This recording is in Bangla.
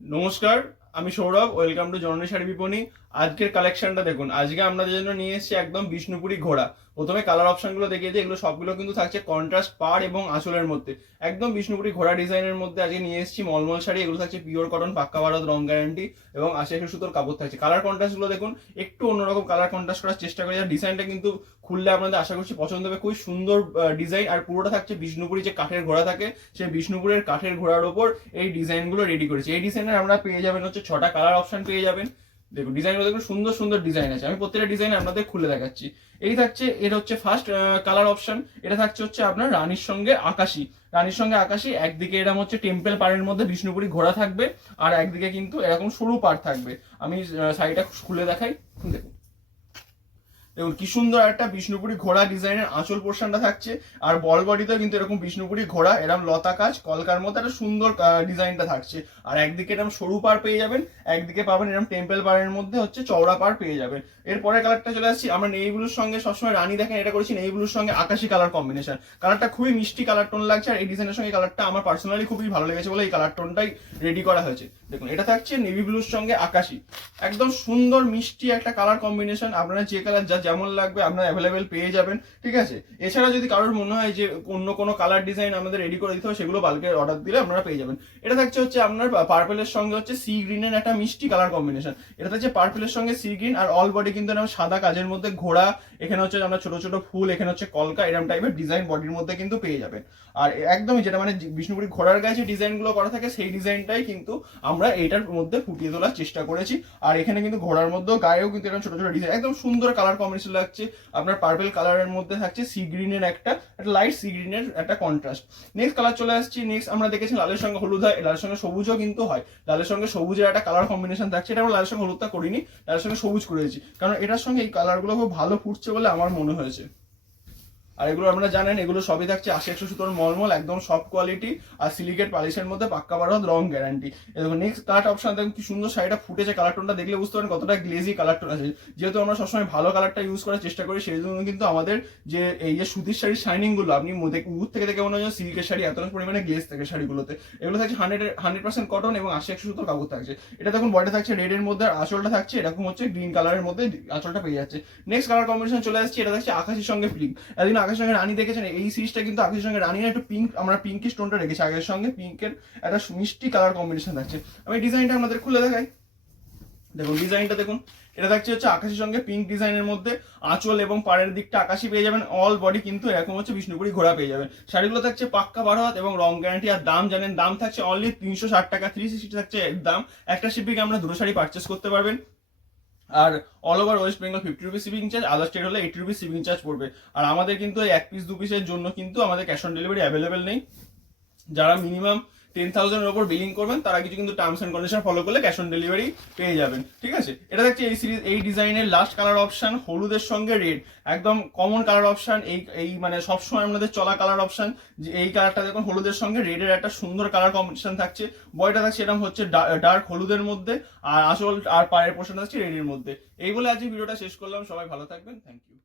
নমস্কার, আমি সৌরভ। ওয়েলকাম টু জননী শাড়ি বিপণী। আজকের কালেকশনটা দেখুন। আজকে আপনাদের জন্য নিয়ে এসেছি একদম বিষ্ণুপুরি ঘোড়া। প্রথমে কালার অপশনগুলো দেখিয়েছি, এগুলো সবগুলো কিন্তু থাকছে কন্ট্রাস্ট পাড় এবং আঁচলের মধ্যে। একদম বিষ্ণুপুরি ঘোড়া ডিজাইনের মধ্যে আজকে নিয়ে এসেছি মলমল শাড়ি। এগুলো থাকছে পিওর কটন, পাক্কা ভারত, রং গ্যারান্টি এবং 80 সুতোর কাপড় থাকছে। কালার কন্ট্রাস্টগুলো দেখুন, একটু অন্যরকম কালার কন্ট্রাস্ট করার চেষ্টা করি। আর ডিজাইনটা কিন্তু খুললে আপনাদের আশা করছি পছন্দ হবে। খুবই সুন্দর ডিজাইন। আর পুরোটা থাকছে বিষ্ণুপুরি যে কাঠের ঘোড়া থাকে, সেই বিষ্ণুপুরের কাঠের ঘোড়ার ওপর এই ডিজাইনগুলো রেডি করেছি। এই ডিজাইনের আমরা পেয়ে যাবেন হচ্ছে 6টা কালার অপশন পেয়ে যাবেন। দেখুন ডিজাইনগুলো দেখুন, সুন্দর সুন্দর ডিজাইন আছে। আমি প্রত্যেকটা ডিজাইন আপনাদের খুলে দেখাচ্ছি। এই থাকছে, এটা হচ্ছে ফার্স্ট কালার অপশন। এটা থাকছে হচ্ছে আপনার রানীর সঙ্গে আকাশি। রানীর সঙ্গে আকাশি, একদিকে এরকম হচ্ছে টেম্পল পাড়ের মধ্যে বিষ্ণুপুরি ঘোড়া থাকবে, আর একদিকে কিন্তু এরকম সরু পাড় থাকবে। আমি শাড়িটা খুলে দেখাই, দেখুন। দেখুন কি সুন্দর একটা বিষ্ণুপুরি ঘোড়া ডিজাইনের আঁচল পোর্শনটা থাকছে। আর বল বডিতেও কিন্তু এরকম বিষ্ণুপুরি ঘোড়া এরকম লতা কাজ কলকার মধ্যে একটা সুন্দর ডিজাইনটা থাকছে। আর একদিকে এরকম সরু পাড় পেয়ে যাবেন, একদিকে পাবেন এরকম টেম্পল পাড়ের মধ্যে হচ্ছে চওড়া পাড় পেয়ে যাবেন। এরপরে কালারটা চলে আসছি, আমরা নেই ব্লুর সঙ্গে সবসময় রানী দেখেন, এটা করেছি নেই ব্লুর সঙ্গে আকাশি কালার কম্বিনেশন। কালারটা খুবই মিষ্টি কালার টোন লাগছে। আর এই ডিজাইনের সঙ্গে কালারটা আমার পার্সোনালি খুবই ভালো লেগেছে বলে এই কালার টোনটাই রেডি করা হয়েছে। দেখুন এটা থাকছে নেভি ব্লুর সঙ্গে আকাশি। একদম সুন্দর মিষ্টি একটা কালার কম্বিনেশন। আপনারা যে কালার যা যেমন লাগবে আপনারা অ্যাভেলেবেল পেয়ে যাবেন, ঠিক আছে। এছাড়া যদি কারোর মনে হয় যে অন্য কোনো কালার ডিজাইন আমাদের রেডি করে দিতে হবে, সেগুলো বাল্কে অর্ডার দিলে আপনারা পেয়ে যাবেন। এটা থাকছে হচ্ছে আপনার পার্পেলের সঙ্গে হচ্ছে সি গ্রিনের একটা মিষ্টি কালার কম্বিনেশন। এটা থাকছে পার্পেলের সঙ্গে সি গ্রিন। আর অল বডি কিন্তু এরকম সাদা কাজের মধ্যে ঘোড়া, এখানে হচ্ছে আমরা ছোট ছোট ফুল, এখানে হচ্ছে কলকা, এরকম টাইপের ডিজাইন বডির মধ্যে কিন্তু পেয়ে যাবেন। আর একদমই যেটা মানে বিষ্ণুপুরি ঘোড়ার গায়ে যে ডিজাইনগুলো করা থাকে, সেই ডিজাইনটাই কিন্তু আমরা এইটার মধ্যে ফুটিয়ে তোলার চেষ্টা করেছি। আর এখানে কিন্তু ঘোড়ার মধ্যেও গায়েও কিন্তু এরকম ছোট ছোট ডিজাইন, একদম সুন্দর কালার কম্বিনেশন লাগছে। আপনার পার্পল কালারের মধ্যে থাকছে সি গ্রিনের একটা লাইট সি গ্রিনের একটা কন্ট্রাস্ট। নেক্সট কালার চলে আসছি। নেক্সট আমরা দেখেছি লালের সঙ্গে হলুদ হয়, লালের সঙ্গে সবুজও কিন্তু হয়। লালের সঙ্গে সবুজের একটা কালার কম্বিনেশন থাকছে। এটা আমরা লালের সঙ্গে হলুদটা করিনি, লালের সঙ্গে সবুজ করেছি, কারণ এটার সঙ্গে এই কালারগুলো খুব ভালো ফুটছে বলে আমার মনে হয়েছে। আর এগুলো আপনারা জানেন, এগুলো সবই থাকছে 80 সুতোর মলমল, একদম সফট কোয়ালিটি আর সিলিকেট পালিশের মধ্যে পাক্কা ভারত, রং গ্যারান্টি। দেখুন নেক্সট কালার অপশন দেখুন, কি সুন্দর শাড়িটা ফুটেছে। কালার টোনটা দেখলে বুঝতে পারেন কতটা গ্লেজি কালার টোন আছে। যেহেতু আমরা সবসময় ভালো কালারটা ইউজ করার চেষ্টা করি, সেই জন্য কিন্তু আমাদের যে এই যে সুতির শাড়ির শাইনিং গুলো আপনি দূর থেকে দেখে মনে হয় সিল্কের শাড়ি, এতটা পরিমাণে গ্লেজ থাকে শাড়িগুলোতে। এগুলো থাকছে 100% কটন এবং 80 সুতোর কাপড় থাকছে। এটা দেখুন বডিটা থাকছে রেড এর মধ্যে, আর আঁচলটা থাকছে এরকম হচ্ছে গ্রিন কালারের মধ্যে আঁচলটা পেয়ে যাচ্ছে। নেক্সট কালার কম্বিনেশন চলে আসছে, এটা থাকছে আকাশির সঙ্গে পিঙ্ক। এতদিন আকাশের সঙ্গে রানী দেখেছেন, এই সিরিজটা কিন্তু আকাশের সঙ্গে রানী না, একটু পিঙ্ক, আমরা পিঙ্কি স্টোনটা রেখেছি আগের সঙ্গে। পিঙ্কের একটা মিষ্টি কালার কম্বিনেশন থাকছে। আমি ডিজাইনটা আপনাদের খুলে দেখাই। দেখুন ডিজাইনটা দেখুন, এটা থাকছে হচ্ছে আকাশের সঙ্গে পিঙ্ক ডিজাইনের মধ্যে। আঁচল এবং পাড়ের দিকটা আকাশি পেয়ে যাবেন। অল বডি কিন্তু এরকম হচ্ছে বিষ্ণুপুরি ঘোড়া পেয়ে যাবেন। শাড়িগুলো থাকছে পাক্কা 12 হাত এবং রং গ্যারান্টি। আর দাম জানেন, দাম থাকছে অনলি 360 টাকা, 360 থাকছে একদম। একটা শিপিং আমরা দুটো শাড়ি পারচেস করতে পারবেন। আর all over West Bengal 50 rupees shipping charge, other state হলে 80 রুপিস শিপিং চার্জ পড়বে। আর আমাদের কিন্তু এই 1 পিস 2 পিসের জন্য কিন্তু আমাদের ক্যাশ অন ডেলিভারি অ্যাভেলেবেল নেই। যারা মিনিমাম 10,000 এর উপর বিলিং করবেন তারা কিছু কিন্তু টার্মস এন্ড কন্ডিশন ফলো করলে ক্যাশ অন ডেলিভারি পেয়ে যাবেন, ঠিক আছে। এটা দেখছি এই সিরিজ, এই ডিজাইনের লাস্ট কালার অপশন হলুদের সঙ্গে রেড, একদম কমন কালার অপশন। এই এই মানে সবসময় আমাদের চলা কালার অপশন। যে এই কালারটা দেখুন, হলুদের সঙ্গে রেডের একটা সুন্দর কালার কম্বিনেশন থাকছে। বডিটা থাকছে এরকম হচ্ছে ডার্ক হলুদের মধ্যে, আর আসল আর পায়ের পোর্শন থাকছে রেডের মধ্যে। এই বলে আজকে ভিডিওটা শেষ করলাম। সবাই ভালো থাকবেন, থ্যাংক ইউ।